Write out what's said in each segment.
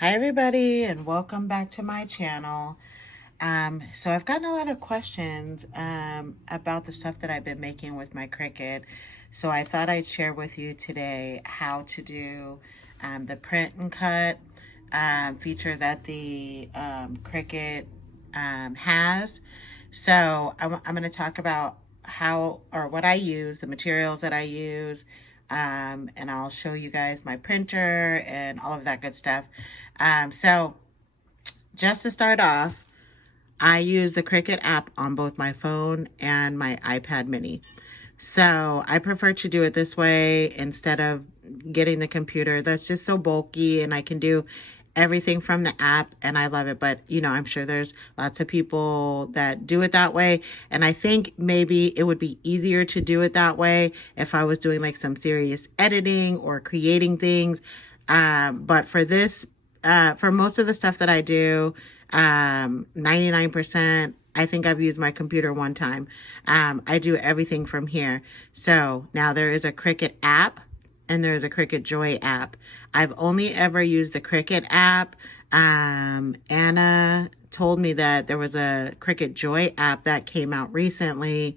Hi everybody and welcome back to my channel. So I've gotten a lot of questions about the stuff that I've been making with my Cricut. So I thought I'd share with you today how to do the print and cut feature that the Cricut has. So I'm going to talk about how or what I use, the materials that I use, and I'll show you guys my printer and all of that good stuff. So just to start off, I use the Cricut app on both my phone and my iPad mini. So I prefer to do it this way instead of getting the computer. That's just so bulky, and I can do everything from the app and I love it. But you know, I'm sure there's lots of people that do it that way. And I think maybe it would be easier to do it that way if I was doing like some serious editing or creating things. But for this, for most of the stuff that I do, 99%, I think I've used my computer one time. I do everything from here. So now there is a Cricut app and there's a Cricut Joy app. I've only ever used the Cricut app. Anna told me that there was a Cricut Joy app that came out recently.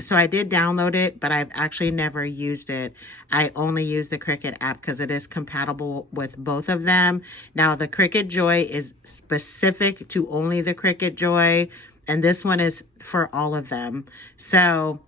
So I did download it, but I've actually never used it. I only use the Cricut app because it is compatible with both of them. Now the Cricut Joy is specific to only the Cricut Joy, and this one is for all of them. So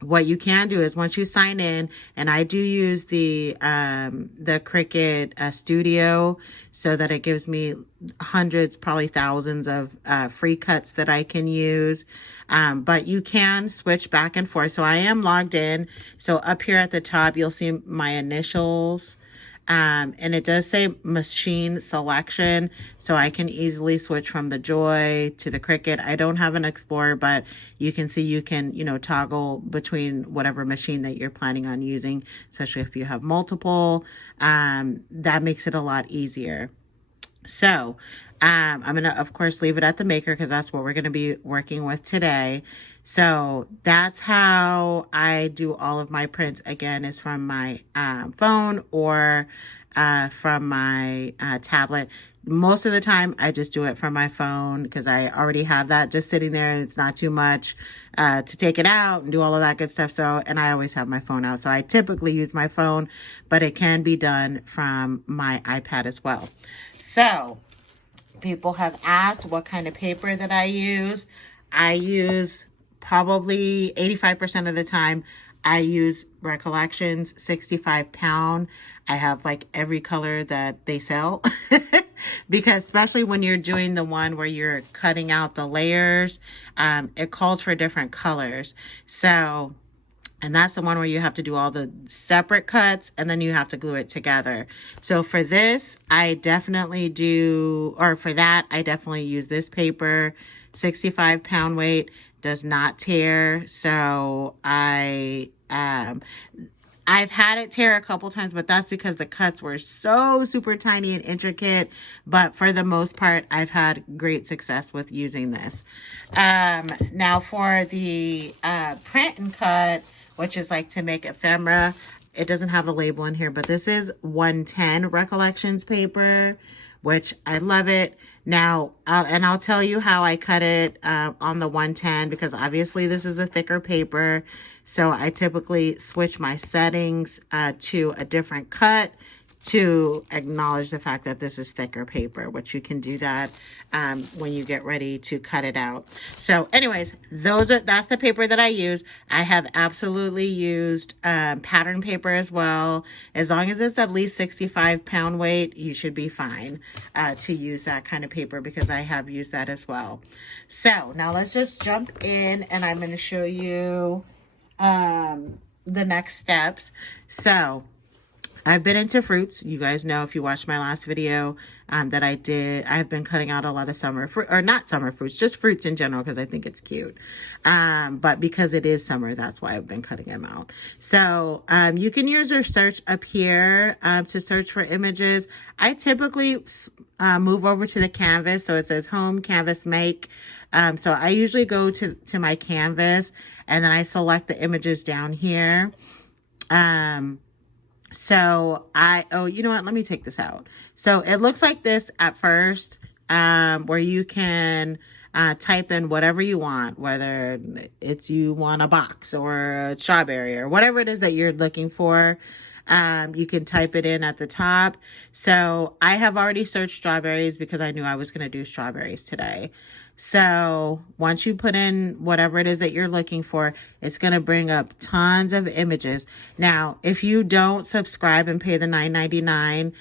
what you can do is once you sign in, and I do use the Cricut Studio so that it gives me hundreds, probably thousands of free cuts that I can use. But you can switch back and forth. So I am logged in. So up here at the top, you'll see my initials. And it does say machine selection, so I can easily switch from the Joy to the Cricut. I don't have an Explorer, but you can see you can, you know, toggle between whatever machine that you're planning on using, especially if you have multiple. That makes it a lot easier. So I'm going to, of course, leave it at the maker because that's what we're going to be working with today. So that's how I do all of my prints. Again, is from my phone or from my tablet. Most of the time, I just do it from my phone because I already have that just sitting there and it's not too much to take it out and do all of that good stuff. So, and I always have my phone out. So I typically use my phone, but it can be done from my iPad as well. So people have asked what kind of paper that I use. I use probably 85% of the time, I use Recollections 65 pound. I have like every color that they sell because especially when you're doing the one where you're cutting out the layers, it calls for different colors. So, and that's the one where you have to do all the separate cuts and then you have to glue it together. So for this, I definitely do, or for that, I definitely use this paper, 65 pound weight, does not tear. So I've had it tear a couple times, but that's because the cuts were so super tiny and intricate. But for the most part, I've had great success with using this. Now for the print and cut, which is like to make ephemera, it doesn't have a label in here, but this is 110 Recollections paper, which I love it. Now, I'll tell you how I cut it on the 110 because obviously this is a thicker paper. So I typically switch my settings to a different cut to acknowledge the fact that this is thicker paper, which you can do that when you get ready to cut it out. So anyways, that's the paper that I use. I have absolutely used pattern paper as well. As long as it's at least 65 pound weight, you should be fine to use that kind of paper because I have used that as well. So now let's just jump in and I'm going to show you the next steps. So I've been into fruits. You guys know if you watched my last video that I did, I've been cutting out a lot of summer fruit, or not summer fruits, just fruits in general because I think it's cute. But because it is summer, that's why I've been cutting them out. So you can use your search up here to search for images. I typically move over to the canvas. So it says home, canvas, make. So I usually go to my canvas and then I select the images down here. So oh, you know what? Let me take this out. So it looks like this at first, where you can type in whatever you want, whether it's you want a box or a strawberry or whatever it is that you're looking for. You can type it in at the top. So I have already searched strawberries because I knew I was going to do strawberries today. So once you put in whatever it is that you're looking for, it's going to bring up tons of images. Now, if you don't subscribe and pay the $9.99,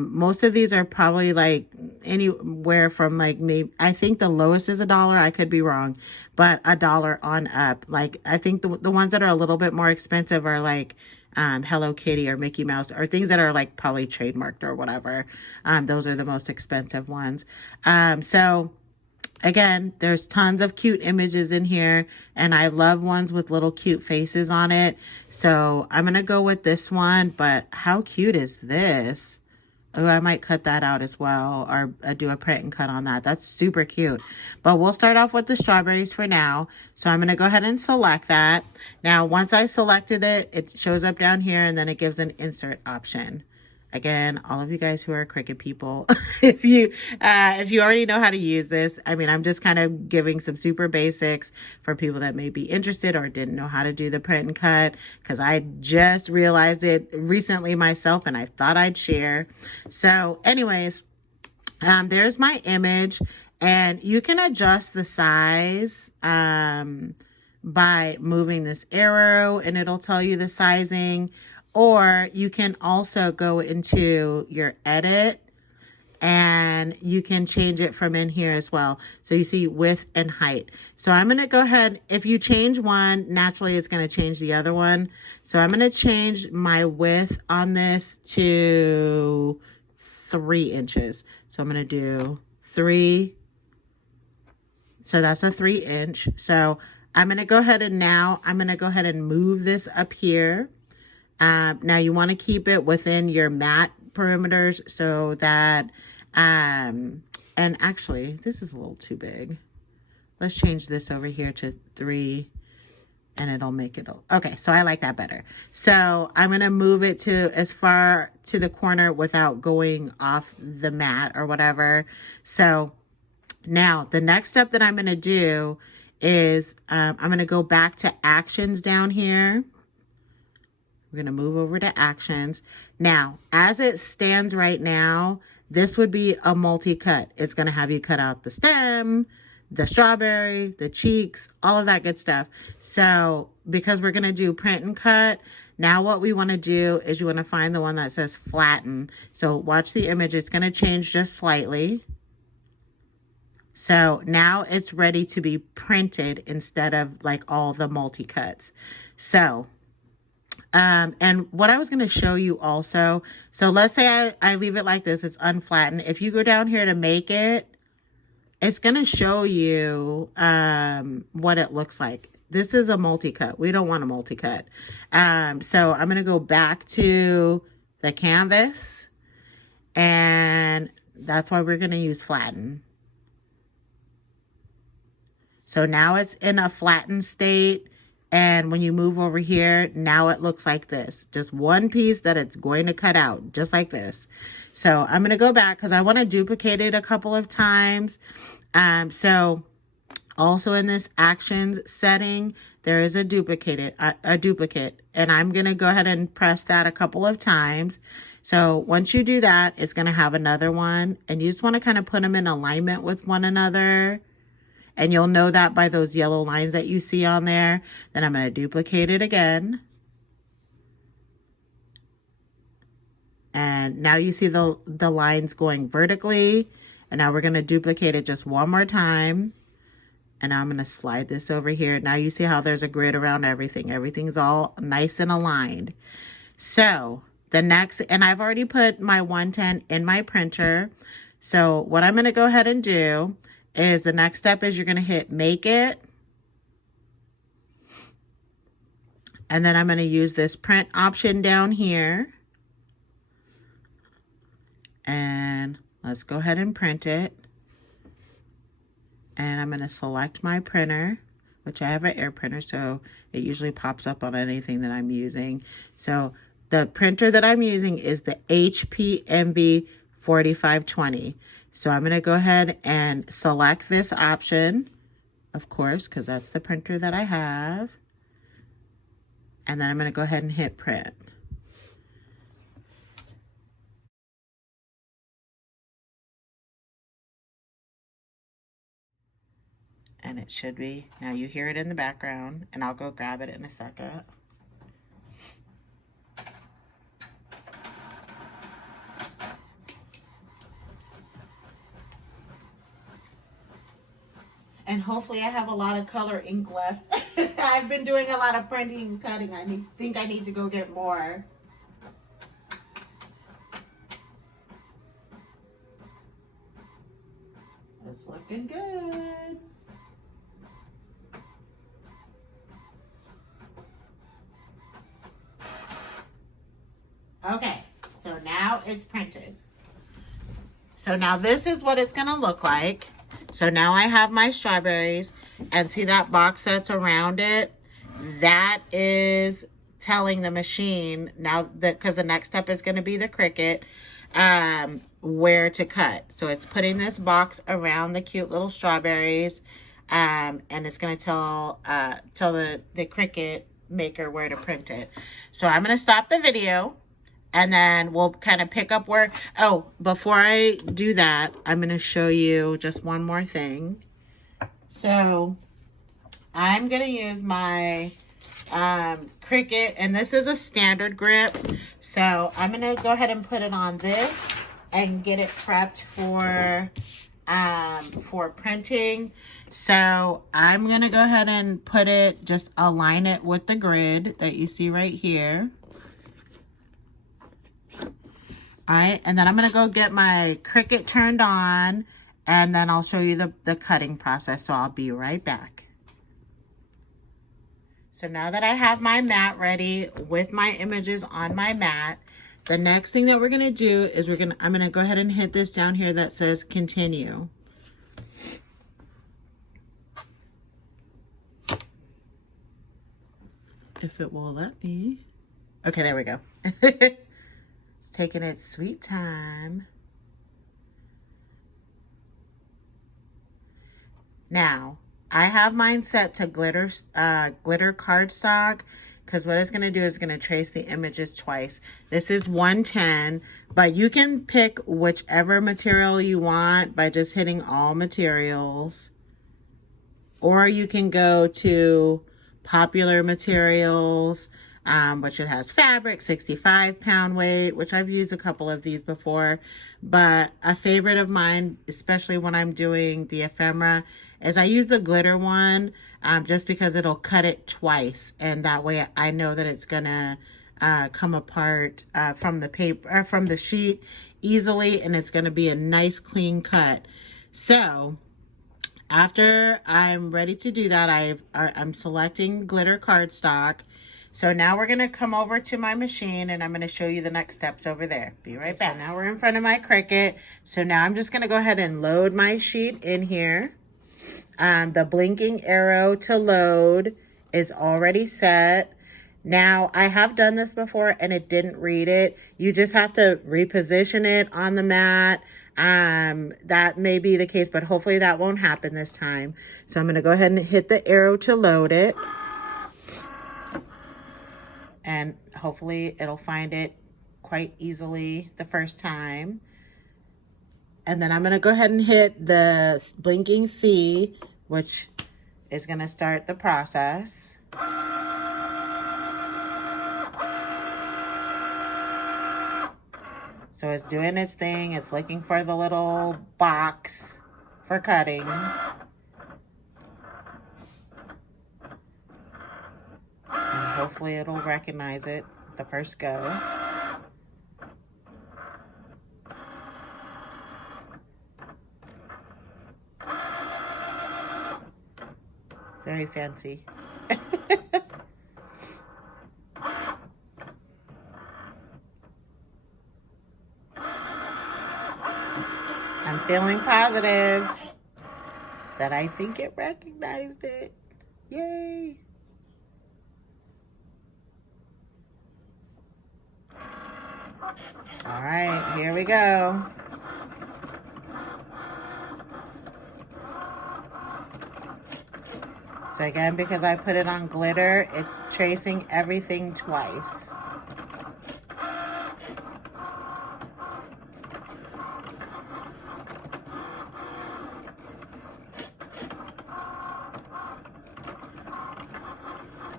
most of these are probably like anywhere from like maybe, I think the lowest is $1. I could be wrong, but $1 on up. Like I think the ones that are a little bit more expensive are like Hello Kitty or Mickey Mouse, or things that are like probably trademarked or whatever. Those are the most expensive ones. So again, there's tons of cute images in here, and I love ones with little cute faces on it. So I'm going to go with this one, but how cute is this? Oh, I might cut that out as well, or do a print and cut on that. That's super cute. But we'll start off with the strawberries for now. So I'm going to go ahead and select that. Now, once I selected it, it shows up down here, and then it gives an insert option. Again, all of you guys who are Cricut people, if you already know how to use this, I mean, I'm just kind of giving some super basics for people that may be interested or didn't know how to do the print and cut, because I just realized it recently myself and I thought I'd share. So anyways, there's my image, and you can adjust the size by moving this arrow, and it'll tell you the sizing. Or you can also go into your edit and you can change it from in here as well. So you see width and height. So I'm going to go ahead. If you change one, naturally it's going to change the other one. So I'm going to change my width on this to 3 inches. So I'm going to do 3. So that's a 3-inch. So I'm going to go ahead and now I'm going to go ahead and move this up here. Now you want to keep it within your mat perimeters so that, and actually this is a little too big. Let's change this over here to 3 and it'll make it, okay, so I like that better. So I'm going to move it to as far to the corner without going off the mat or whatever. So now the next step that I'm going to do is, I'm going to go back to actions down here. We're going to move over to actions. Now, as it stands right now, this would be a multi-cut. It's going to have you cut out the stem, the strawberry, the cheeks, all of that good stuff. So because we're going to do print and cut, now what we want to do is you want to find the one that says flatten. So watch the image. It's going to change just slightly. So now it's ready to be printed instead of like all the multi-cuts. So and what I was going to show you also, so let's say I leave it like this, it's unflattened. If you go down here to make it, it's going to show you what it looks like. This is a multi-cut. We don't want a multi-cut. So I'm going to go back to the canvas, and that's why we're going to use flatten. So now it's in a flattened state. And when you move over here, now it looks like this. Just one piece that it's going to cut out, just like this. So I'm going to go back because I want to duplicate it a couple of times. So also in this actions setting, there is a duplicate. And I'm going to go ahead and press that a couple of times. So once you do that, it's going to have another one. And you just want to kind of put them in alignment with one another. And you'll know that by those yellow lines that you see on there. Then I'm going to duplicate it again. And now you see the lines going vertically. And now we're going to duplicate it just one more time. And now I'm going to slide this over here. Now you see how there's a grid around everything. Everything's all nice and aligned. So the next, and I've already put my 110 in my printer. So what I'm going to go ahead and do is the next step is you're going to hit make it. And then I'm going to use this print option down here. And let's go ahead and print it. And I'm going to select my printer, which I have an air printer, so it usually pops up on anything that I'm using. So The printer that I'm using is the HP Envy 4520. So I'm going to go ahead and select this option, of course, because that's the printer that I have. And then I'm going to go ahead and hit print. And it should be, now you hear it in the background, and I'll go grab it in a second. And hopefully I have a lot of color ink left. I've been doing a lot of printing and cutting. I think I need to go get more. It's looking good. Okay, so now it's printed. So now this is what it's gonna look like. So now I have my strawberries, and see that box that's around it? That is telling the machine now that, because the next step is gonna be the Cricut, where to cut. So it's putting this box around the cute little strawberries, and it's gonna tell the Cricut maker where to print it. So I'm gonna stop the video, and then we'll kind of pick up where, oh, before I do that, I'm going to show you just one more thing. So I'm going to use my Cricut, and this is a standard grip. So I'm going to go ahead and put it on this and get it prepped for printing. So I'm going to go ahead and put it, just align it with the grid that you see right here. All right, and then I'm gonna go get my Cricut turned on, and then I'll show you the cutting process, so I'll be right back. So now that I have my mat ready with my images on my mat, the next thing that we're gonna do is I'm gonna go ahead and hit this down here that says continue. If it will let me. Okay, there we go. Taking its sweet time. Now, I have mine set to glitter cardstock, because what it's going to do is going to trace the images twice. This is 110, but you can pick whichever material you want by just hitting all materials. Or you can go to popular materials, which it has fabric, 65-pound weight, which I've used a couple of these before. But a favorite of mine, especially when I'm doing the ephemera, is I use the glitter one, just because it'll cut it twice. And that way I know that it's gonna come apart from the paper, or from the sheet easily, and it's gonna be a nice clean cut. So after I'm ready to do that, I'm selecting glitter cardstock. So now we're going to come over to my machine, and I'm going to show you the next steps over there. Be right back. So now we're in front of my Cricut. So now I'm just going to go ahead and load my sheet in here. The blinking arrow to load is already set. Now, I have done this before and it didn't read it. You just have to reposition it on the mat. That may be the case, but hopefully that won't happen this time. So I'm going to go ahead and hit the arrow to load it. And hopefully it'll find it quite easily the first time. And then I'm going to go ahead and hit the blinking C, which is going to start the process. So it's doing its thing. It's looking for the little box for cutting. And hopefully it'll recognize it the first go. Very fancy. I'm feeling positive that I think it recognized it. Yay! All right, here we go. So again, because I put it on glitter, it's tracing everything twice.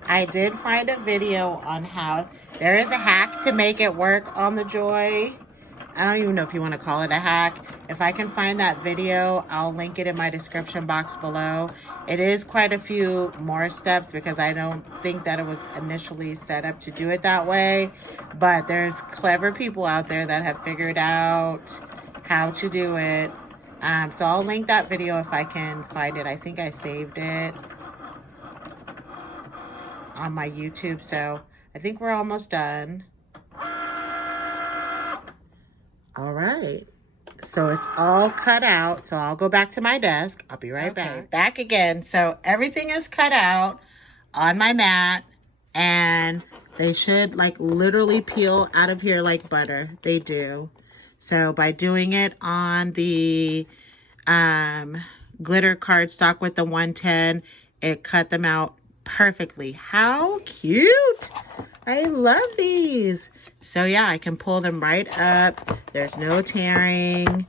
I did find a video on how there is a hack to make it work on the Joy. I don't even know if you want to call it a hack. If I can find that video, I'll link it in my description box below. It is quite a few more steps because I don't think that it was initially set up to do it that way. But there's clever people out there that have figured out how to do it. So I'll link that video if I can find it. I think I saved it on my YouTube. So I think we're almost done. All right, so it's all cut out. So I'll go back to my desk. I'll be right back. Back again. So everything is cut out on my mat, and they should like literally peel out of here like butter. They do. So by doing it on the glitter cardstock with the 110, it cut them out perfectly. How cute! I love these. So yeah, I can pull them right up. There's no tearing.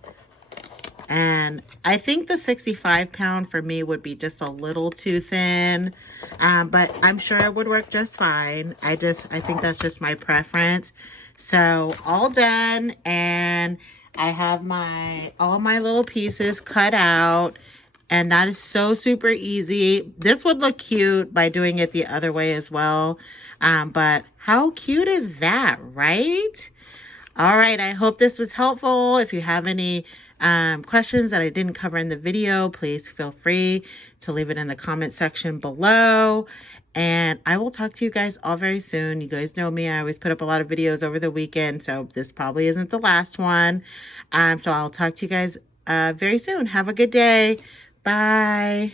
And I think the 65-pound for me would be just a little too thin. But I'm sure it would work just fine. I think that's just my preference. So all done, and I have all my little pieces cut out. And that is so super easy. This would look cute by doing it the other way as well. But how cute is that, right? All right, I hope this was helpful. If you have any questions that I didn't cover in the video, please feel free to leave it in the comment section below. And I will talk to you guys all very soon. You guys know me. I always put up a lot of videos over the weekend, so this probably isn't the last one. So I'll talk to you guys very soon. Have a good day. Bye.